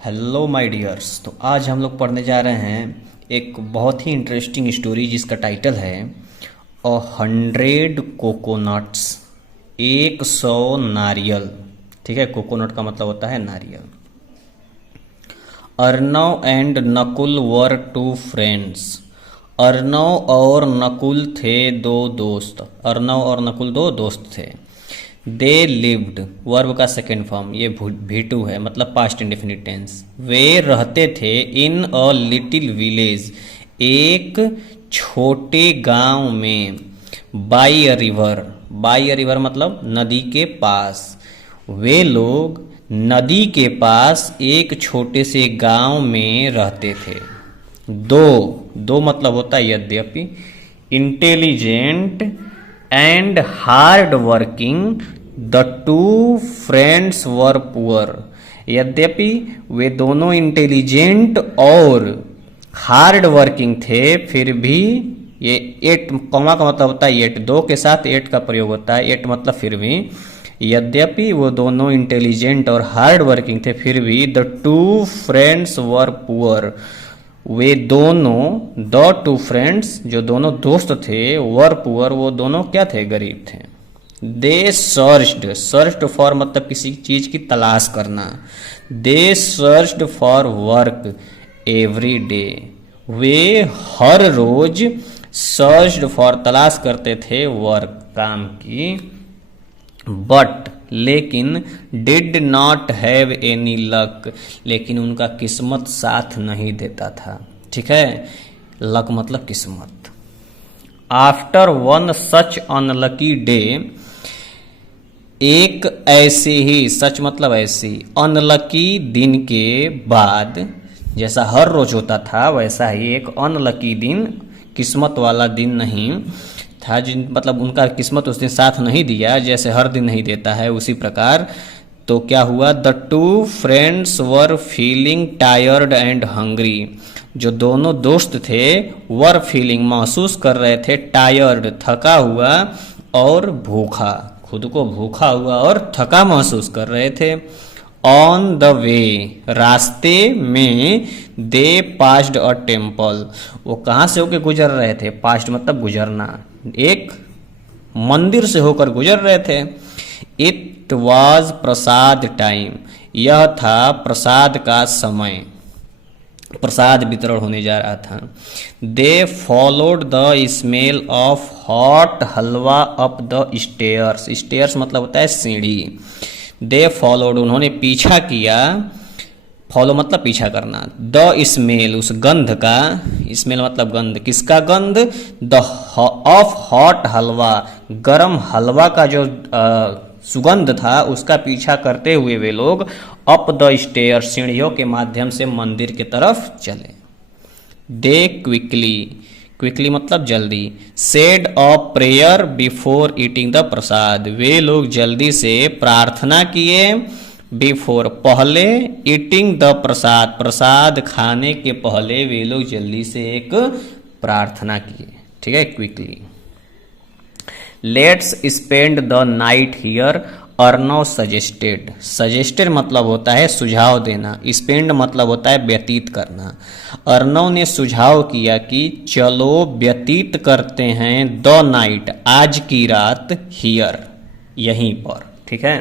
Hello my dears. तो आज हम लोग पढ़ने जा रहे हैं एक बहुत ही इंटरेस्टिंग स्टोरी जिसका टाइटल है 100 कोकोनट्स, 100 नारियल। ठीक है, कोकोनट का मतलब होता है नारियल। Arnav and Nakul were two friends. Arnav और नकुल थे दो दोस्त। अर्नव और नकुल दो दोस्त थे। दे लिव्ड, वर्ब का सेकेंड फॉर्म, ये V2 है, मतलब पास्ट इंडेफिनिट टेंस। वे रहते थे इन अ लिटिल विलेज, एक छोटे गांव में। By a river, by a river मतलब नदी के पास। वे लोग नदी के पास एक छोटे से गांव में रहते थे। दो दो मतलब होता है यद्यपि। Intelligent and hard working the two friends were poor. यद्यपि वे दोनों इंटेलिजेंट और हार्ड वर्किंग थे, फिर भी ये एट कॉमा का मतलब होता है एट, दो के साथ एट का प्रयोग होता है। एट मतलब फिर भी। यद्यपि वो दोनों इंटेलिजेंट और हार्ड वर्किंग थे, फिर भी the two friends were poor. वे दोनों, द टू फ्रेंड्स जो दोनों दोस्त थे, वर पुअर वो दोनों क्या थे, गरीब थे। दे सर्च्ड, सर्च्ड फॉर मतलब किसी चीज की तलाश करना। They searched for work every day. वे हर रोज सर्च्ड फॉर तलाश करते थे वर्क काम की। बट लेकिन did not have any luck, लेकिन उनका किस्मत साथ नहीं देता था। ठीक है, लक मतलब किस्मत। After one such unlucky day, एक ऐसे ही, सच मतलब ऐसी, अनलकी दिन के बाद, जैसा हर रोज होता था वैसा ही एक अनलकी दिन, किस्मत वाला दिन नहीं था, जिन मतलब उनका किस्मत उस दिन साथ नहीं दिया, जैसे हर दिन नहीं देता है उसी प्रकार। तो क्या हुआ, the two friends were feeling tired and hungry. जो दोनों दोस्त थे वर फीलिंग महसूस कर रहे थे, टायर्ड थका हुआ, और भूखा, खुद को भूखा हुआ और थका महसूस कर रहे थे। ऑन द वे, रास्ते में, दे पास्ड अ टेम्पल, वो कहाँ से होकर गुजर रहे थे, पास्ट मतलब गुजरना, एक मंदिर से होकर गुजर रहे थे। इट वॉज प्रसाद टाइम, यह था प्रसाद का समय, प्रसाद वितरण होने जा रहा था। They followed the smell of hot halwa up the stairs, stairs मतलब होता है सीढ़ी। दे फॉलोड उन्होंने पीछा किया, फॉलो मतलब पीछा करना, द स्मेल उस गंध का, स्मेल मतलब गंध, किसका गंध, द ऑफ हॉट हलवा, गरम हलवा का जो सुगंध था उसका पीछा करते हुए वे लोग अप द स्टेयर, सीढ़ियों के माध्यम से मंदिर की तरफ चले। दे क्विकली, क्विकली मतलब जल्दी, said a prayer before eating the prasad, वे लोग जल्दी से प्रार्थना किए, बिफोर पहले, ईटिंग द प्रसाद, प्रसाद खाने के पहले वे लोग जल्दी से एक प्रार्थना किए। ठीक है, quickly. Let's spend the night here, Arnav suggested, suggested मतलब होता है सुझाव देना, स्पेंड मतलब होता है व्यतीत करना। अर्नव ने सुझाव किया कि चलो व्यतीत करते हैं द नाइट, आज की रात, हियर यहीं पर। ठीक है,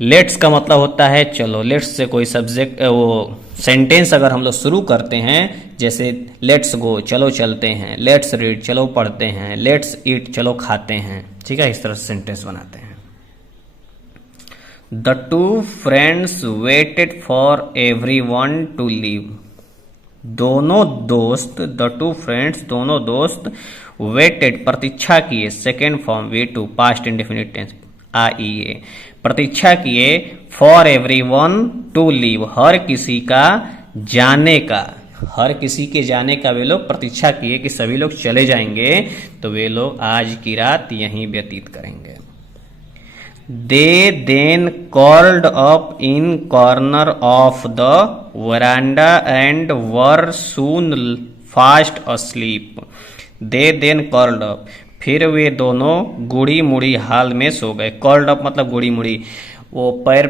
लेट्स का मतलब होता है चलो, लेट्स से कोई सब्जेक्ट वो सेंटेंस अगर हम लोग शुरू करते हैं, जैसे लेट्स गो चलो चलते हैं, लेट्स रीड चलो पढ़ते हैं, लेट्स ईट चलो खाते हैं। ठीक है, इस तरह से सेंटेंस बनाते हैं। The two friends waited for everyone to leave, दोनों दोस्त, द टू फ्रेंड्स दोनों दोस्त, वेटेड प्रतीक्षा किए, second form V2 past indefinite tense IE, प्रतीक्षा किए, फॉर एवरीवन टू लीव, हर किसी का जाने का, हर किसी के जाने का वे लोग प्रतीक्षा किए कि सभी लोग चले जाएंगे, तो वे लोग आज की रात यहीं व्यतीत करेंगे। They then curled up in corner of the verandah and were soon fast asleep. They then curled up, फिर वे दोनों गुड़ी मुड़ी हाल में सो गए। कॉल्ड अप मतलब गुड़ी मुड़ी, वो पैर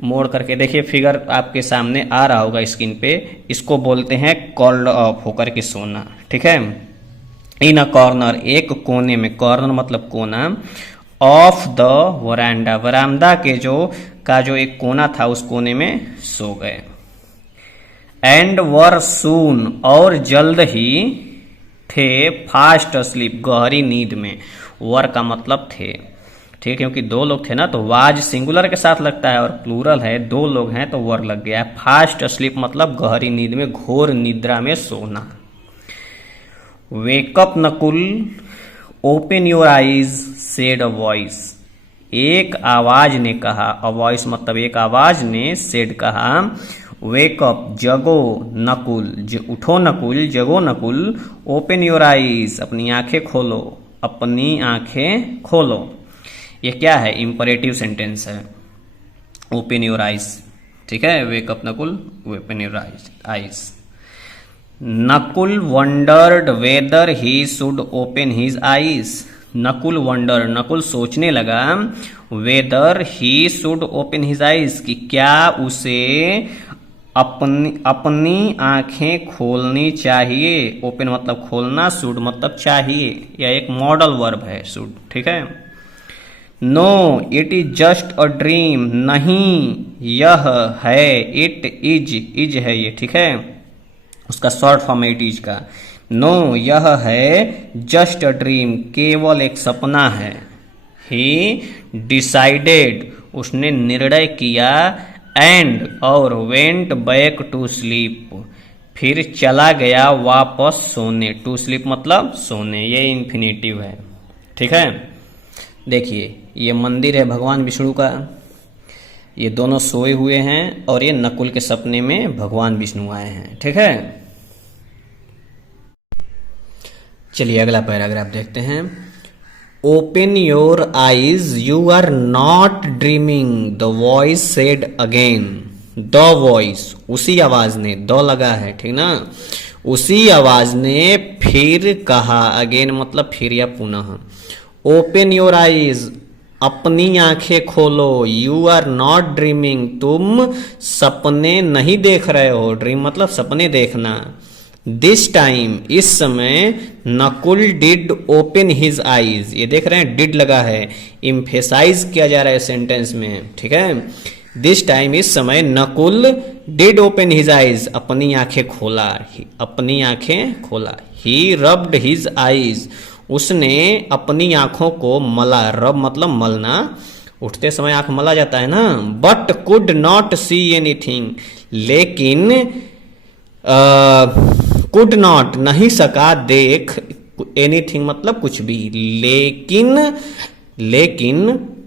मोड़ करके देखिए, फिगर आपके सामने आ रहा होगा स्क्रीन पे। इसको बोलते हैं कॉल्ड ऑफ, होकर के सोना, ठीक है। इन अ कॉर्नर, एक कोने में, कॉर्नर मतलब कोना, ऑफ द वरांडा, वरामदा के जो एक कोना था उस कोने में सो गए। एंड वर सून, और जल्द ही थे, फास्ट स्लीप, गहरी नींद में। वर का मतलब थे, ठीक है, क्योंकि दो लोग थे ना तो वाज सिंगुलर के साथ लगता है और प्लूरल है, दो लोग हैं तो वर लग गया है। फास्ट स्लीप मतलब गहरी नींद में, घोर निद्रा में सोना। Wake up Nakul, open your eyes, said a voice, एक आवाज ने कहा, अ वॉइस मतलब एक आवाज ने, सेड कहा, वेकअप जगो नकुल, उठो नकुल, जगो नकुल, ओपन योर आईज, अपनी आंखें खोलो, अपनी आंखें खोलो। ये क्या है? इंपरेटिव सेंटेंस है, ओपन योर आईज, ठीक है। Wake up Nakul, open your eyes. Nakul wondered whether he should open his eyes, Nakul wonder, Nakul सोचने लगा, whether he should open his eyes, कि क्या उसे अपनी आंखें खोलनी चाहिए। ओपन मतलब खोलना, शुड मतलब चाहिए, यह एक मॉडल वर्ब है शुड, ठीक है। No it is just a dream, नहीं यह है, इट इज है ये, ठीक है, उसका शॉर्ट फॉर्म है इट इज का। नो यह है जस्ट अ ड्रीम, केवल एक सपना है। ही डिसाइडेड, उसने निर्णय किया, एंड और वेंट बैक टू स्लीप, फिर चला गया वापस सोने। टू स्लीप मतलब सोने, ये इन्फिनेटिव है, ठीक है। देखिए ये मंदिर है भगवान विष्णु का, ये दोनों सोए हुए हैं और ये नकुल के सपने में भगवान विष्णु आए हैं, ठीक है। चलिए अगला पैराग्राफ देखते हैं। Open your eyes, you are not dreaming, the voice said again. The voice, उसी आवाज ने, द लगा है, ठीक ना, उसी आवाज ने फिर कहा, अगेन मतलब फिर या पुनः। ओपन योर आईज, अपनी आंखें खोलो, यू आर नॉट ड्रीमिंग, तुम सपने नहीं देख रहे हो, ड्रीम मतलब सपने देखना। दिस टाइम, इस समय, Nakul did open his eyes, ये देख रहे हैं डिड लगा है, इम्फेसाइज किया जा रहा है सेंटेंस में, ठीक है। दिस टाइम, इस समय, Nakul did open his eyes, अपनी आंखें खोला, अपनी आंखें खोला। ही रब्ड हिज आईज, उसने अपनी आंखों को मला, रब मतलब मलना, उठते समय आंख मला जाता है ना। But could not see anything, लेकिन कुड नॉट नहीं सका देख, एनीथिंग मतलब कुछ भी, लेकिन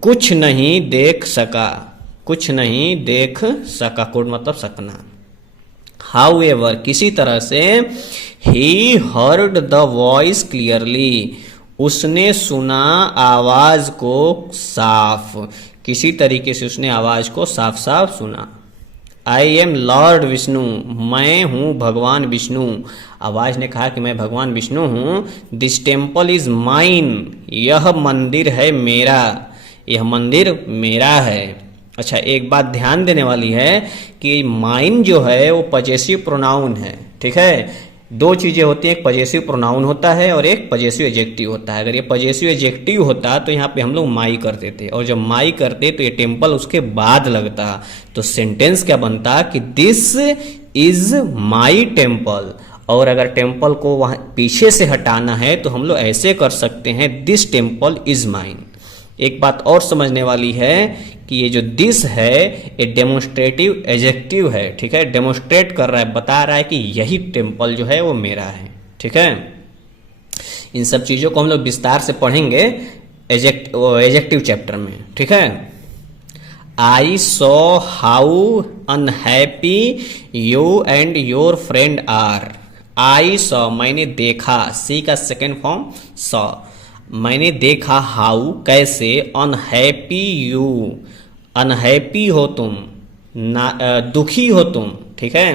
कुछ नहीं देख सका, कुछ नहीं देख सका, कुड मतलब सकना। हाउएवर, किसी तरह से, he heard the voice clearly, उसने सुना आवाज को साफ, किसी तरीके से उसने आवाज को साफ साफ सुना। आई एम लॉर्ड विष्णु, मैं हूं भगवान विष्णु, आवाज ने कहा कि मैं भगवान विष्णु हूं। दिस टेम्पल इज माइन, यह मंदिर है मेरा, यह मंदिर मेरा है। अच्छा एक बात ध्यान देने वाली है कि माइन जो है वो पजेसिव प्रोनाउन है, ठीक है। दो चीजें होती हैं, एक पजेसिव प्रोनाउन होता है और एक पजेसिव एजेक्टिव होता है। अगर ये पजेसिव एजेक्टिव होता तो यहाँ पे हम लोग माई करते थे, और जब माई करते तो ये टेम्पल उसके बाद लगता, तो सेंटेंस क्या बनता कि दिस इज माई टेम्पल। और अगर टेम्पल को वहां पीछे से हटाना है तो हम लोग ऐसे कर सकते हैं, दिस टेम्पल इज माइन। एक बात और समझने वाली है कि ये जो दिस है ये डेमोन्स्ट्रेटिव एजेक्टिव है, ठीक है, डेमोन्स्ट्रेट कर रहा है, बता रहा है कि यही टेम्पल जो है वो मेरा है, ठीक है। इन सब चीजों को हम लोग विस्तार से पढ़ेंगे एजेक्टिव चैप्टर में, ठीक है। I saw how unhappy you and your friend are. I saw मैंने देखा, सी का सेकेंड फॉर्म सॉ, मैंने देखा, हाउ कैसे, अनहैप्पी यू अनहैप्पी हो तुम, दुखी हो तुम, ठीक है,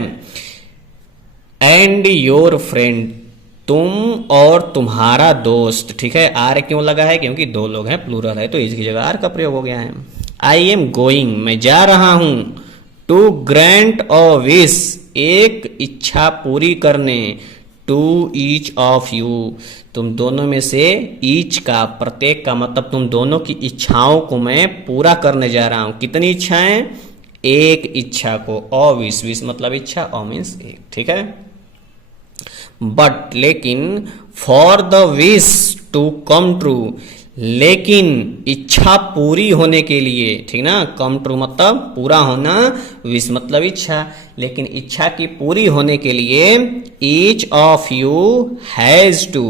एंड योर फ्रेंड तुम और तुम्हारा दोस्त, ठीक है। आर क्यों लगा है? क्योंकि दो लोग हैं, प्लूरल है तो इज की जगह आर का प्रयोग हो गया है। आई एम गोइंग, मैं जा रहा हूं, टू ग्रांट अ विश, एक इच्छा पूरी करने, टू ईच ऑफ यू, तुम दोनों में से ईच का, प्रत्येक का मतलब तुम दोनों की इच्छाओं को मैं पूरा करने जा रहा हूं। कितनी इच्छाएं? एक इच्छा को, अ विश, विश मतलब इच्छा, अ मीन्स एक, ठीक है। बट लेकिन, for the wish to come true, लेकिन इच्छा पूरी होने के लिए, ठीक ना, कम ट्रू मतलब पूरा होना, विश मतलब इच्छा, लेकिन इच्छा की पूरी होने के लिए each of you has to,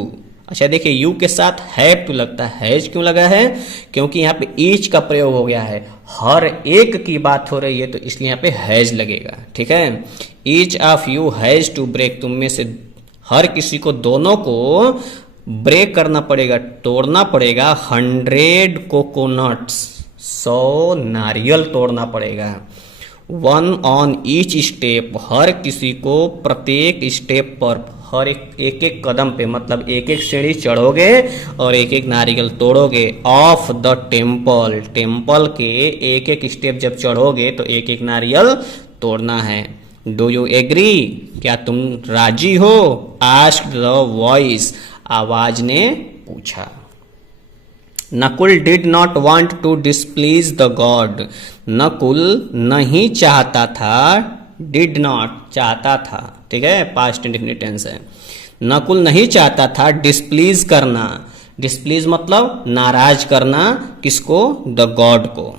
अच्छा देखिए यू के साथ हैव टू लगता है, हैज क्यों लगा है? क्योंकि यहाँ पे ईच का प्रयोग हो गया है, हर एक की बात हो रही है तो इसलिए यहाँ पे हैज लगेगा, ठीक है। Each of you has to break, तुम में से हर किसी को, दोनों को ब्रेक करना पड़ेगा, तोड़ना पड़ेगा 100 कोकोनट्स, 100 नारियल तोड़ना पड़ेगा। 1 ऑन ईच स्टेप, हर किसी को प्रत्येक स्टेप पर, हर एक एक कदम पे, मतलब एक एक सीढ़ी चढ़ोगे और एक एक नारियल तोड़ोगे। ऑफ द टेम्पल, टेम्पल के एक एक स्टेप जब चढ़ोगे तो एक एक नारियल तोड़ना है। डू यू एग्री, क्या तुम राजी हो? आस्क्ड द वॉइस, आवाज ने पूछा। Nakul did not want to displease the god, Nakul नहीं चाहता था, डिड नॉट चाहता था, ठीक है, पास्ट इंडेफिनिट टेंस है। नकुल नहीं चाहता था डिसप्लीज करना, डिसप्लीज मतलब नाराज करना, किसको? द गॉड को।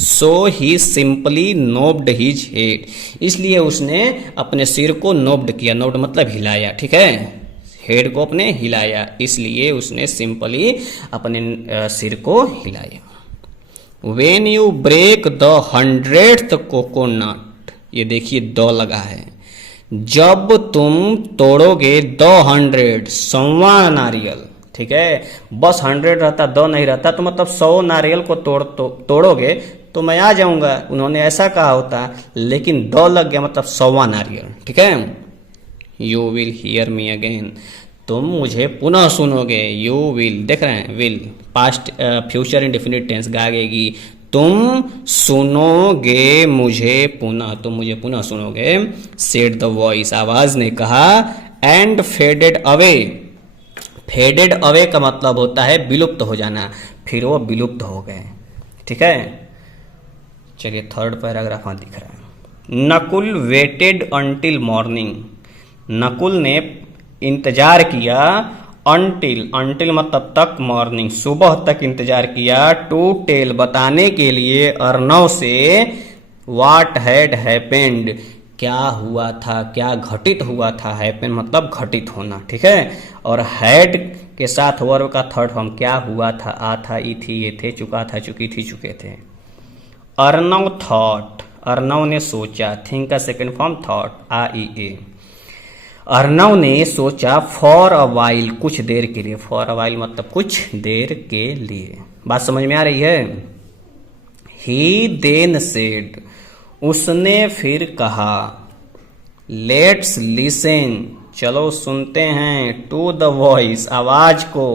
सो ही सिंपली नोब्ड हिज हेड, इसलिए उसने अपने सिर को नोब्ड किया, नोब्ड मतलब हिलाया, ठीक है, हेड को अपने हिलाया, इसलिए उसने सिंपली अपने सिर को हिलाया। When you break the 100th coconut, ये देखिए द लगा है, जब तुम तोड़ोगे द 100, 100वां नारियल, ठीक है, बस 100 रहता, द नहीं रहता तो मतलब 100 नारियल को तोड़ोगे तो मैं आ जाऊंगा, उन्होंने ऐसा कहा होता, लेकिन द लग गया मतलब 100वां नारियल, ठीक है। You will hear me again, तुम मुझे पुनः सुनोगे, यू विल, देख रहे हैं will, past future indefinite tense गागेगी, तुम सुनोगे मुझे पुनः, तुम मुझे पुनः सुनोगे। सेड द वॉइस, आवाज ने कहा। And faded away, faded away का मतलब होता है विलुप्त हो जाना, फिर वो विलुप्त हो गए, ठीक है। चलिए थर्ड पैराग्राफ में दिख रहा है। Nakul waited until morning, Nakul ने इंतजार किया, अंटिल मतलब तक, मॉर्निंग सुबह तक इंतजार किया, टू टेल बताने के लिए अर्नव से, व्हाट हैड हैपेंड, क्या हुआ था, क्या घटित हुआ था, हैपन मतलब घटित होना, ठीक है, और हैड के साथ वर्ब का थर्ड फॉर्म, क्या हुआ था, आ था, ई थी, ये थे, चुका था, चुकी थी, चुके थे। अर्नव थॉट, अर्नव ने सोचा, थिंक का सेकेंड फॉर्म थॉट, आ ई ए, अर्नव ने सोचा, फॉर अ वाइल, कुछ देर के लिए, फॉर अ वाइल मतलब कुछ देर के लिए, बात समझ में आ रही है। ही देन सेड, उसने फिर कहा, लेट्स लिसन, चलो सुनते हैं, टू द वॉइस, आवाज को,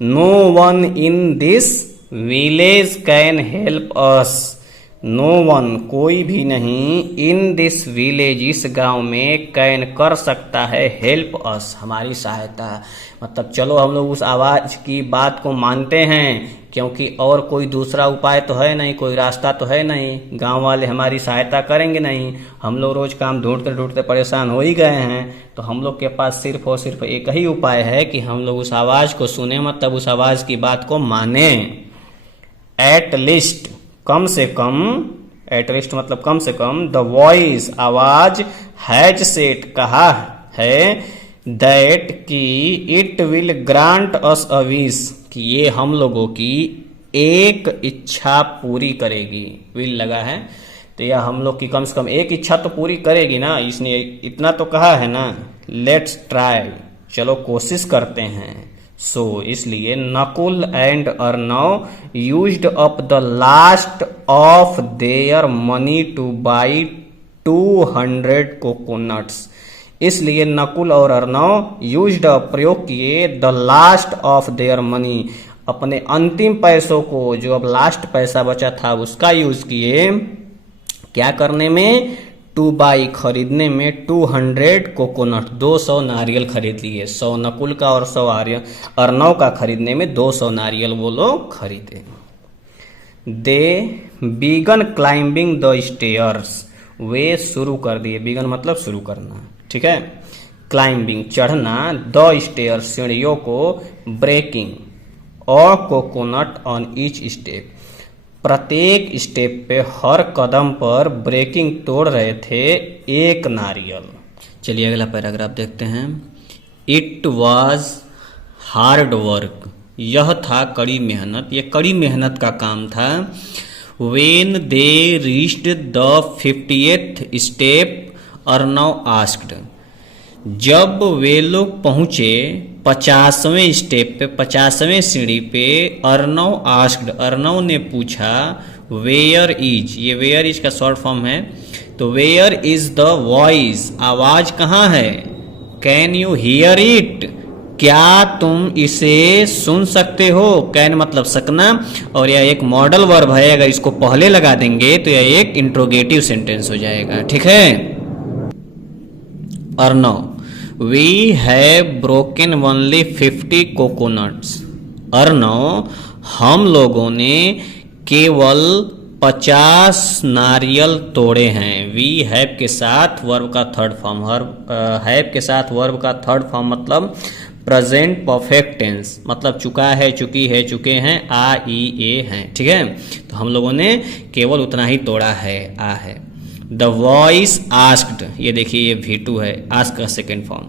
no one in this village can help us, no one कोई भी नहीं, इन दिस विलेज इस गांव में, कैन कर सकता है, हेल्प अस हमारी सहायता, मतलब चलो हम लोग उस आवाज की बात को मानते हैं, क्योंकि और कोई दूसरा उपाय तो है नहीं, कोई रास्ता तो है नहीं, गांव वाले हमारी सहायता करेंगे नहीं, हम लोग रोज काम ढूंढते ढूंढते परेशान हो ही गए हैं, तो हम लोग के पास सिर्फ और सिर्फ एक ही उपाय है कि हम लोग उस आवाज को सुने, मतलब उस आवाज की बात को माने। एट लिस्ट कम से कम, एट लिस्ट मतलब कम से कम, द वॉइस आवाज, हैज सेट कहा है, दैट की it will grant us a wish, कि ये हम लोगों की एक इच्छा पूरी करेगी, विल लगा है तो यह हम लोग की कम से कम एक इच्छा तो पूरी करेगी ना, इसने इतना तो कहा है ना। लेट्स ट्राई, चलो कोशिश करते हैं। सो इसलिए Nakul and Arnav used up the last of their money two by 200 coconuts, इसलिए नकुल और अर्नव यूज्ड प्रयोग किए the last of their money, अपने अंतिम पैसों को, जो अब लास्ट पैसा बचा था उसका यूज किए क्या करने में, टू बाई खरीदने में 200 कोकोनट, 200 नारियल खरीद लिए। 100 नकुल का और 100 अर्नव का खरीदने में 200 नारियल वो लोग खरीदे। They began climbing the stairs, वे शुरू कर दिए, बिगन मतलब शुरू करना, ठीक है, क्लाइंबिंग चढ़ना, द स्टेयर्स सीढ़ियों को, ब्रेकिंग और कोकोनट ऑन ईच स्टेप, प्रत्येक स्टेप पे हर कदम पर ब्रेकिंग तोड़ रहे थे एक नारियल। चलिए अगला पैराग्राफ देखते हैं। इट वॉज हार्ड वर्क, यह था कड़ी मेहनत, ये कड़ी मेहनत का काम था। When they reached the 50th step Arnav asked, जब वे लोग पहुंचे 50वें स्टेप पे, 50वें सीढ़ी पे, अर्नव आस्क्ड, अर्नव ने पूछा, वेयर इज, ये वेयर इज का शॉर्ट फॉर्म है, तो वेयर इज द वॉइस, आवाज कहाँ है, कैन यू हियर इट, क्या तुम इसे सुन सकते हो। कैन मतलब सकना, और यह एक मॉडल वर्ब है, अगर इसको पहले लगा देंगे तो यह एक इंट्रोगेटिव सेंटेंस हो जाएगा, ठीक है। Arnav, we have broken only 50 coconuts, Arnav, हम लोगों ने केवल 50 नारियल तोड़े हैं। वी हैव के साथ वर्ब का थर्ड फॉर्म, हैव के साथ वर्ब का थर्ड फॉर्म मतलब प्रेजेंट परफेक्ट टेंस, मतलब चुका है, चुकी है, चुके हैं, आ ई ए हैं, ठीक है। तो हम लोगों ने केवल उतना ही तोड़ा है, आ है। द वॉइस आस्क्ड, ये देखिए ये V2 है, आस्क का सेकेंड फॉर्म।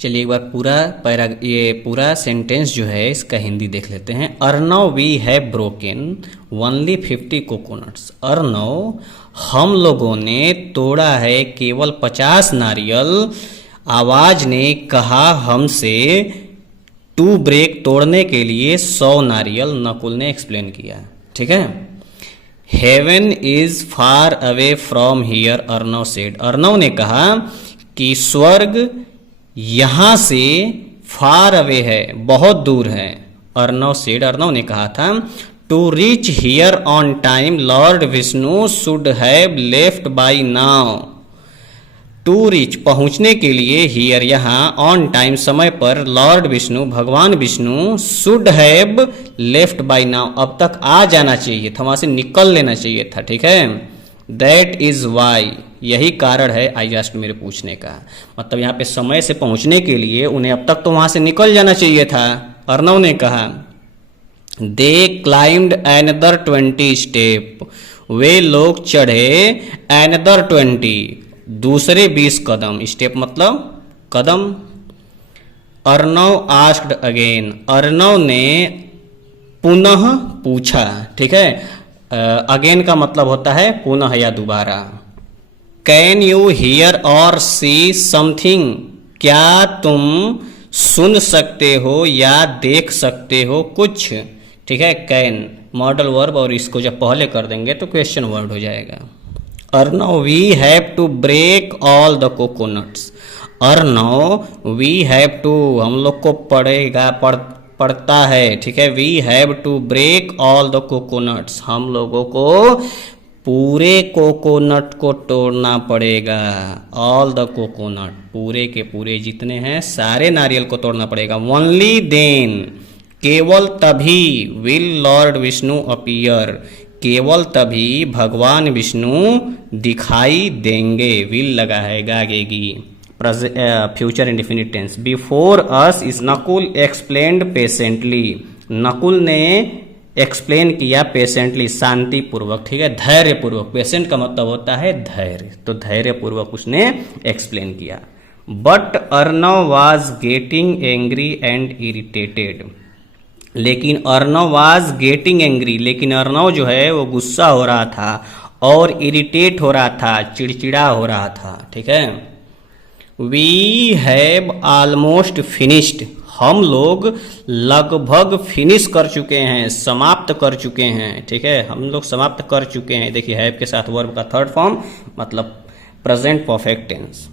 चलिए एक बार ये पूरा सेंटेंस जो है इसका हिंदी देख लेते हैं। Arnav, we have broken only 50 coconuts, Arnav, हम लोगों ने तोड़ा है केवल 50 नारियल। आवाज ने कहा हमसे, टू ब्रेक तोड़ने के लिए 100 नारियल, नकुल ने एक्सप्लेन किया, ठीक है। Heaven is far away from here, Arnav said, Arnav ने कहा कि स्वर्ग यहां से फार अवे है, बहुत दूर है। अर्नव सेड, अर्नव ने कहा था, to reach here on time Lord Vishnu should have left by now, to reach पहुंचने के लिए, हियर यहाँ, ऑन टाइम समय पर, लॉर्ड विष्णु भगवान Vishnu, should have left by now अब तक आ जाना चाहिए था, वहां से निकल लेना चाहिए था, ठीक है। दैट इज वाई, यही कारण है, आई आस्क्ड मेरे पूछने का, मतलब यहाँ पे समय से पहुंचने के लिए उन्हें अब तक तो वहां से निकल जाना चाहिए था। अर्नव ने कहा, दे क्लाइम्ड एनदर 20 स्टेप, वे लोग चढ़े एनदर 20 दूसरे 20 कदम, स्टेप मतलब कदम। अर्नव आस्क्ड अगेन, अर्नव ने पुनः पूछा, ठीक है। अगेन का मतलब होता है पुनः या दोबारा। कैन यू हियर और सी समथिंग, क्या तुम सुन सकते हो या देख सकते हो कुछ, ठीक है। कैन मॉडल वर्ब, और इसको जब पहले कर देंगे तो क्वेश्चन वर्ड हो जाएगा। Arnav, we have to break all the coconuts, Arnav, we have to, हम लोग को पड़ता है, ठीक है। We have to break all the coconuts, हम लोगों को पूरे कोकोनट को तोड़ना पड़ेगा। ऑल द कोकोनट, पूरे के पूरे जितने हैं सारे नारियल को तोड़ना पड़ेगा। ओनली देन, केवल तभी, विल लॉर्ड विष्णु अपीयर, केवल तभी भगवान विष्णु दिखाई देंगे। विल लगा है, गागेगी, future indefinite tense. Before us is Nakul explained patiently, Nakul ने एक्सप्लेन किया पेशेंटली, शांति पूर्वक, ठीक है, धैर्य पूर्वक। पेशेंट का मतलब होता है धैर्य, तो धैर्य पूर्वक उसने एक्सप्लेन किया। But Arnav was getting angry and irritated, लेकिन अर्नव वाज गेटिंग एंग्री, लेकिन अर्नव जो है वो गुस्सा हो रहा था और इरिटेट हो रहा था, चिड़चिड़ा हो रहा था, ठीक है। वी हैव ऑलमोस्ट फिनिश्ड, हम लोग लगभग फिनिश कर चुके हैं, समाप्त कर चुके हैं, ठीक है, हम लोग समाप्त कर चुके हैं। देखिए हैव के साथ वर्ब का थर्ड फॉर्म मतलब present perfect tense.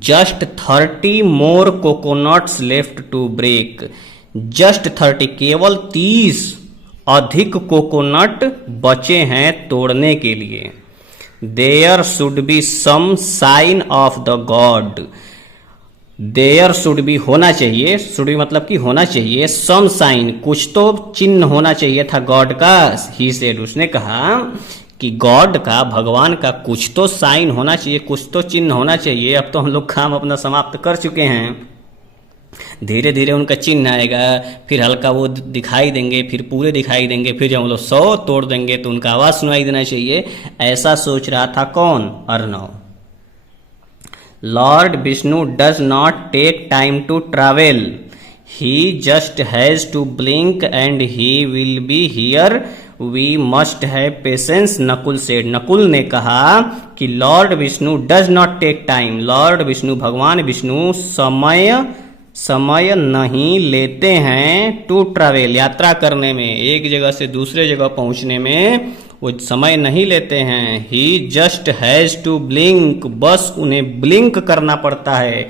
Just 30 more coconuts left to break, just 30, केवल 30 अधिक कोकोनट बचे हैं तोड़ने के लिए। There should be some sign of the god, there should be होना चाहिए, शुड बी मतलब कि होना चाहिए, सम साइन कुछ तो चिन्ह होना चाहिए था गॉड का। ही सेड उसने कहा कि गॉड का, भगवान का कुछ तो साइन होना चाहिए, कुछ तो चिन्ह होना चाहिए। अब तो हम लोग काम अपना समाप्त कर चुके हैं, धीरे धीरे उनका चिन्ह आएगा, फिर हल्का वो दिखाई देंगे, फिर पूरे दिखाई देंगे, फिर जब हम लोग 100 तोड़ देंगे तो उनका आवाज सुनाई देना चाहिए। ऐसा सोच रहा था कौन? Arnav. Lord Vishnu does not take time to travel, he just has to blink and he will be here, we must have patience, Nakul said. Nakul ने कहा कि Lord Vishnu does not take time, Lord Vishnu, भगवान विष्णु समय नहीं लेते हैं टू ट्रैवल, यात्रा करने में, एक जगह से दूसरे जगह पहुंचने में वो समय नहीं लेते हैं। ही जस्ट हैज टू ब्लिंक, बस उन्हें ब्लिंक करना पड़ता है,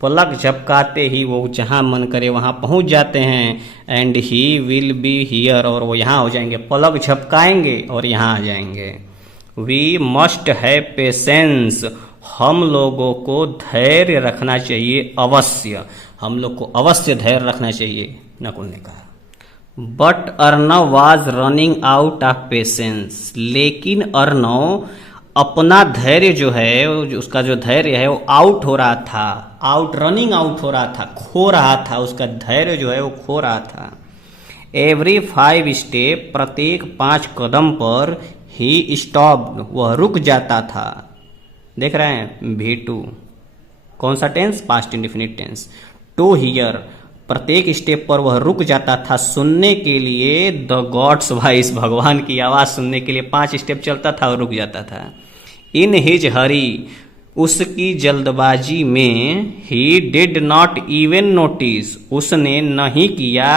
पलक झपकाते ही वो जहां मन करे वहां पहुंच जाते हैं। And he will be here, और वो यहां हो जाएंगे, पलक झपकाएंगे और यहां आ जाएंगे। वी मस्ट हैव पेशेंस, हम लोगों को धैर्य रखना चाहिए, अवश्य, हम लोग को अवश्य धैर्य रखना चाहिए, नकुल ने कहा। But Arnav was running out of patience, लेकिन अर्णव अपना धैर्य जो है, उसका जो धैर्य है वो आउट हो रहा था, आउट रनिंग आउट हो रहा था, खो रहा था, उसका धैर्य जो है वो खो रहा था। एवरी 5 स्टेप, प्रत्येक 5 कदम पर, ही स्टॉप्ड, वह रुक जाता था। देख रहे हैं V2, कौन सा tense? Past indefinite tense. To here, प्रत्येक स्टेप पर वह रुक जाता था सुनने के लिए द गॉड्स वॉइस, भगवान की आवाज सुनने के लिए 5 स्टेप चलता था और रुक जाता था। इन हिज हरी, उसकी जल्दबाजी में, he did not even notice, उसने नहीं किया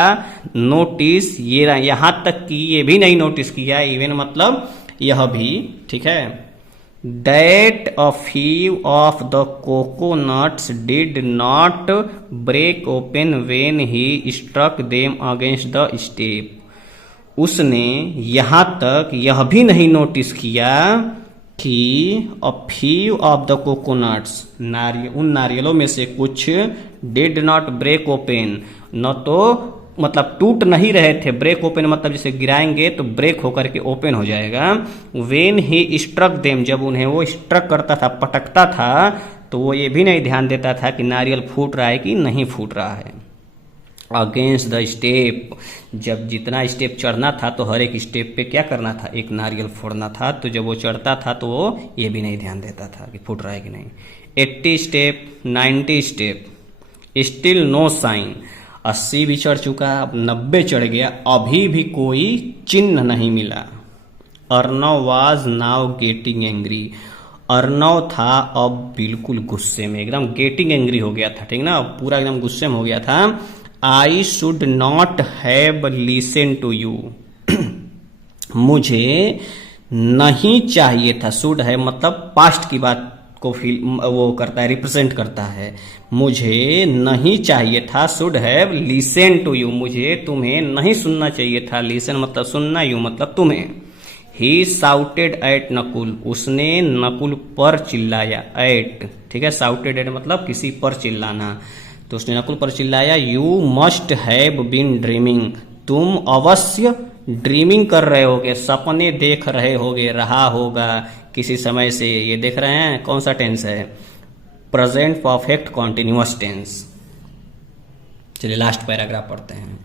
नोटिस, ये यहां तक कि ये भी नहीं नोटिस किया, इवन मतलब यह भी, ठीक है। That a few of the coconuts did not break open when he struck them against the step. उसने यहाँ तक यह भी नहीं नोटिस किया कि a few of the coconuts, उन नारियलों में से कुछ did not break open, न तो मतलब टूट नहीं रहे थे, ब्रेक ओपन मतलब जैसे गिराएंगे तो ब्रेक होकर के ओपन हो जाएगा। वेन ही स्ट्रक देम, जब उन्हें वो स्ट्रक करता था, पटकता था, तो वो ये भी नहीं ध्यान देता था कि नारियल फूट रहा है कि नहीं फूट रहा है। अगेंस्ट द स्टेप, जब जितना स्टेप चढ़ना था तो हर एक स्टेप पे क्या करना था? एक नारियल फोड़ना था। तो जब वो चढ़ता था तो वो ये भी नहीं ध्यान देता था कि फूट रहा है कि नहीं। 80 step, 90 step, still no sign, 80 भी चढ़ चुका, अब 90 चढ़ गया, अभी भी कोई चिन्ह नहीं मिला। Arnav was now getting angry, Arnav था अब बिल्कुल गुस्से में, एकदम गेटिंग एंग्री हो गया था, ठीक ना, पूरा एकदम गुस्से में हो गया था। I should not have listen to you, मुझे नहीं चाहिए था, शुड है मतलब पास्ट की बात को फील वो करता है, रिप्रेजेंट करता है। मुझे नहीं चाहिए था, should have listen to you, मुझे तुम्हें नहीं सुनना चाहिए था, लिसन मतलब सुनना, यू मतलब तुम्हें। ही साउटेड एट नकुल, उसने नकुल पर चिल्लाया, एट, ठीक है, साउटेड एट मतलब किसी पर चिल्लाना, तो उसने नकुल पर चिल्लाया। You must have been dreaming, तुम अवश्य ड्रीमिंग कर रहे होगे, सपने देख रहे होगे, रहा होगा किसी समय से। ये देख रहे हैं कौन सा टेंस है? Present perfect continuous tense. चलिए लास्ट पैराग्राफ पढ़ते हैं।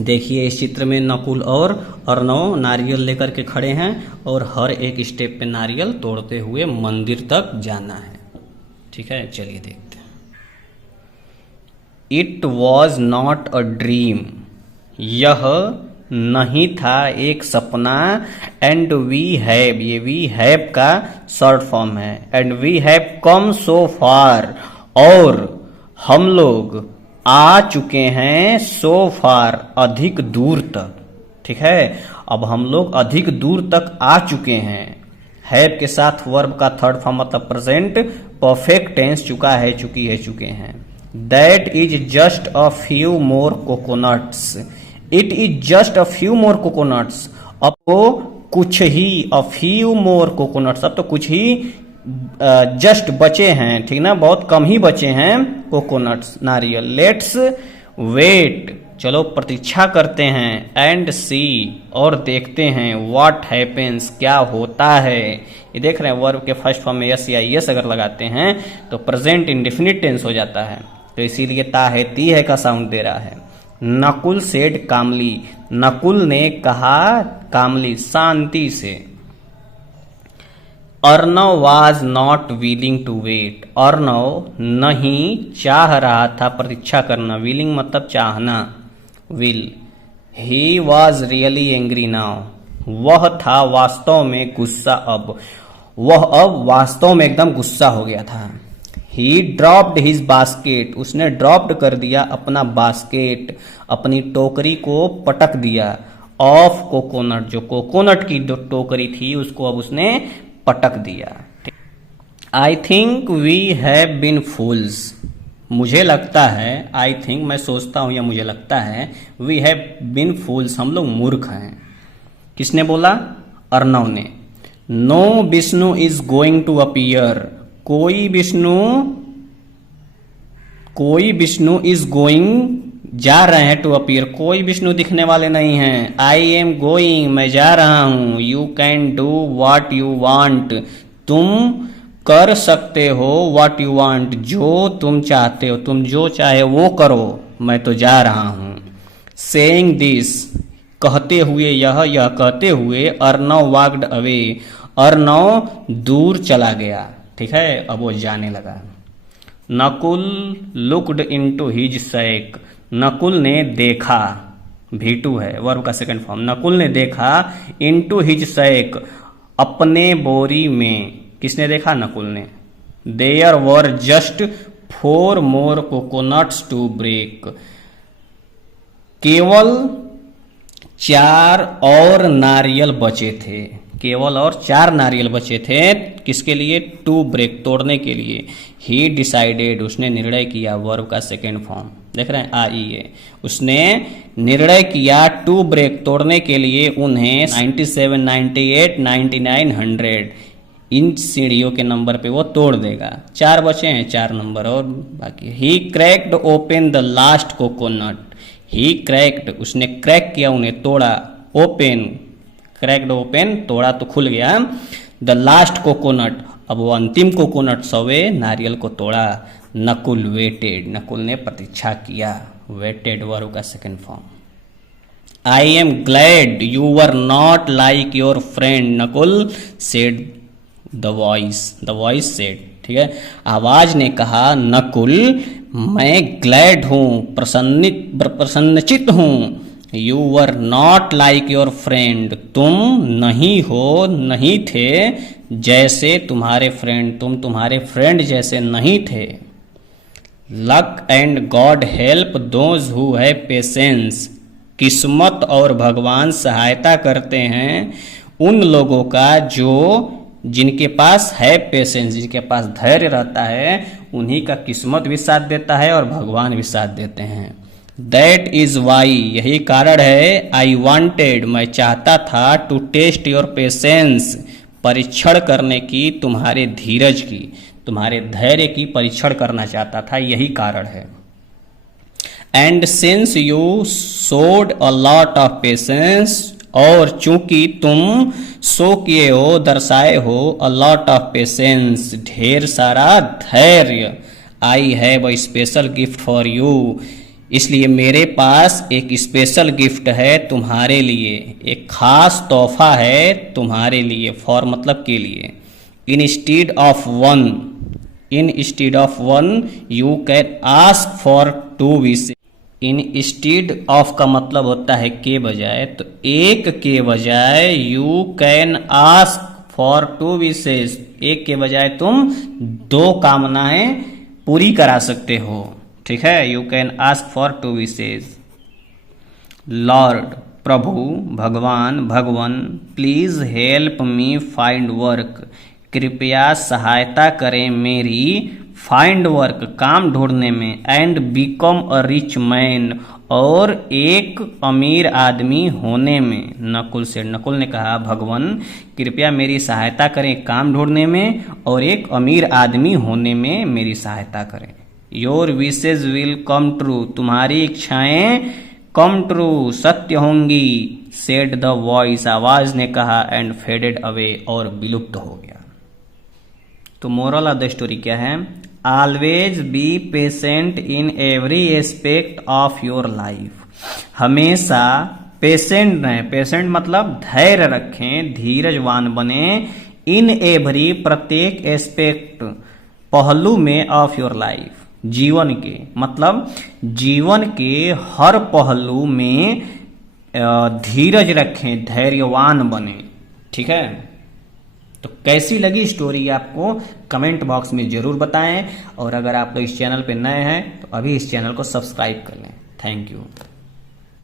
देखिए इस चित्र में नकुल और अर्णव नारियल लेकर के खड़े हैं और हर एक स्टेप पे नारियल तोड़ते हुए मंदिर तक जाना है, ठीक है। चलिए देखते हैं। It was not a dream, यह नहीं था एक सपना। एंड वी हैव, ये वी हैव का शॉर्ट फॉर्म है, एंड वी हैव कम सो फार, और हम लोग आ चुके हैं, सो फार अधिक दूर तक, ठीक है। अब हम लोग अधिक दूर तक आ चुके हैं, हैव के साथ वर्ब का थर्ड फॉर्म मतलब प्रेजेंट परफेक्ट टेंस, चुका है, चुकी है, चुके हैं। That is just a few more coconuts, it is just a few more coconuts, अब तो कुछ ही, अ फ्यू मोर कोकोनट्स, अब तो कुछ ही जस्ट बचे हैं, ठीक ना, बहुत कम ही बचे हैं कोकोनट्स, नारियल। लेट्स वेट, चलो प्रतीक्षा करते हैं, एंड सी, और देखते हैं, व्हाट हैपेंस, क्या होता है। ये देख रहे हैं वर्ब के फर्स्ट फॉर्म में यस या यस अगर लगाते हैं तो प्रेजेंट इंडेफिनिट टेंस हो जाता है, तो इसीलिए ता है ती है का साउंड दे रहा है। नकुल सेड कामली, नकुल ने कहा कामली, शांति से। Arnav was not willing to wait, Arnav नहीं चाह रहा था प्रतीक्षा करना, विलिंग मतलब चाहना, will. He was really angry now, वह था वास्तव में गुस्सा अब, वह अब वास्तव में एकदम गुस्सा हो गया था। ही ड्रॉप्ड हिज बास्केट, उसने ड्रॉप्ड कर दिया अपना बास्केट, अपनी टोकरी को पटक दिया, ऑफ कोकोनट, जो कोकोनट की टोकरी थी उसको अब उसने पटक दिया। I think we have been fools, मुझे लगता है, आई थिंक मैं सोचता हूं या मुझे लगता है, वी हैव बीन फूल्स, हम लोग मूर्ख हैं। किसने बोला? अर्णव ने। No Vishnu is going to appear, कोई विष्णु इज गोइंग, जा रहे हैं, टू अपीयर, कोई विष्णु दिखने वाले नहीं हैं। आई एम गोइंग, मैं जा रहा हूं। You can do what you want, तुम कर सकते हो, व्हाट यू वांट, जो तुम चाहते हो, तुम जो चाहे वो करो, मैं तो जा रहा हूं। सेइंग दिस, कहते हुए, यह कहते हुए, अर्णव वॉक्ड अवे, अर्णव दूर चला गया, ठीक है, अब वो जाने लगा। Nakul looked into his sack, Nakul ने देखा, V2 है, वर्ब का सेकंड फॉर्म, नकुल ने देखा, इनटू हिज सैक, अपने बोरी में, किसने देखा? नकुल ने। There were just 4 more coconuts to break, केवल 4 और नारियल बचे थे, केवल और 4 नारियल बचे थे, किसके लिए? टू ब्रेक, तोड़ने के लिए। ही डिसाइडेड, उसने निर्णय किया, वर्ब का सेकेंड फॉर्म, देख रहे हैं, आइए, उसने निर्णय किया, टू ब्रेक, तोड़ने के लिए, उन्हें 97, 98, 99, 100 इन सीढ़ियों के नंबर पे वो तोड़ देगा। 4 बचे हैं, 4 नंबर और बाकी। He cracked open the last coconut, he cracked, उसने क्रैक किया, उन्हें तोड़ा, ओपन, क्रैक्ड ओपन, तोड़ा तो खुल गया, द लास्ट कोकोनट, अब वो अंतिम कोकोनट, 100वें नारियल को तोड़ा। नकुल वेटेड, नकुल ने प्रतीक्षा किया, वेटेड वर्ब का second form. I am glad you were not like your friend, Nakul said the voice said, ठीक है, आवाज ने कहा, नकुल, मैं ग्लैड हूं, प्रसन्नचित हूं, you were not like your friend, तुम नहीं हो, नहीं थे, जैसे तुम्हारे फ्रेंड, तुम तुम्हारे फ्रेंड जैसे नहीं थे। Luck and God help those who have patience, किस्मत और भगवान सहायता करते हैं उन लोगों का जो, जिनके पास है पेशेंस, जिनके पास धैर्य रहता है, उन्हीं का किस्मत भी साथ देता है और भगवान भी साथ देते हैं। दैट इज वाई, यही कारण है, आई वॉन्टेड, मैं चाहता था, टू टेस्ट योर पेशेंस, परीक्षण करने की, तुम्हारे धीरज की, तुम्हारे धैर्य की परीक्षण करना चाहता था, यही कारण है। And since you showed a lot of patience, और चूंकि तुम शो किए हो, दर्शाए हो, अ लॉट ऑफ पेशेंस, ढेर सारा धैर्य, I have a special gift for you, इसलिए मेरे पास एक स्पेशल गिफ्ट है तुम्हारे लिए, एक खास तोहफा है तुम्हारे लिए, फॉर मतलब के लिए। Instead of one you can ask for 2 wishes, instead of का मतलब होता है के बजाय, तो एक के बजाय you can ask for 2 wishes, एक के बजाय तुम 2 कामनाएं पूरी करा सकते हो, ठीक है, you can ask for 2 wishes. Lord, प्रभु, भगवान, भगवन, please help me find work, कृपया सहायता करें मेरी फाइंड वर्क काम ढूंढने में and become a rich man और एक अमीर आदमी होने में। नकुल से नकुल ने कहा भगवान कृपया मेरी सहायता करें काम ढूंढने में और एक अमीर आदमी होने में मेरी सहायता करें। Your wishes will come true तुम्हारी इच्छाएं कम ट्रू सत्य होंगी। सेड द वॉइस आवाज ने कहा एंड फेडेड अवे और विलुप्त हो गया। तो मोरल ऑफ द स्टोरी क्या है? Always be patient in every aspect of your life. हमेशा पेशेंट रहें, पेशेंट मतलब धैर्य रखें, धीरजवान बने। इन एवरी प्रत्येक एस्पेक्ट पहलू में ऑफ योर लाइफ जीवन के, मतलब जीवन के हर पहलू में धीरज रखें, धैर्यवान बने। ठीक है, तो कैसी लगी स्टोरी आपको कमेंट बॉक्स में जरूर बताएं और अगर आप लोग इस चैनल पे नए हैं तो अभी इस चैनल को सब्सक्राइब कर लें। Thank you.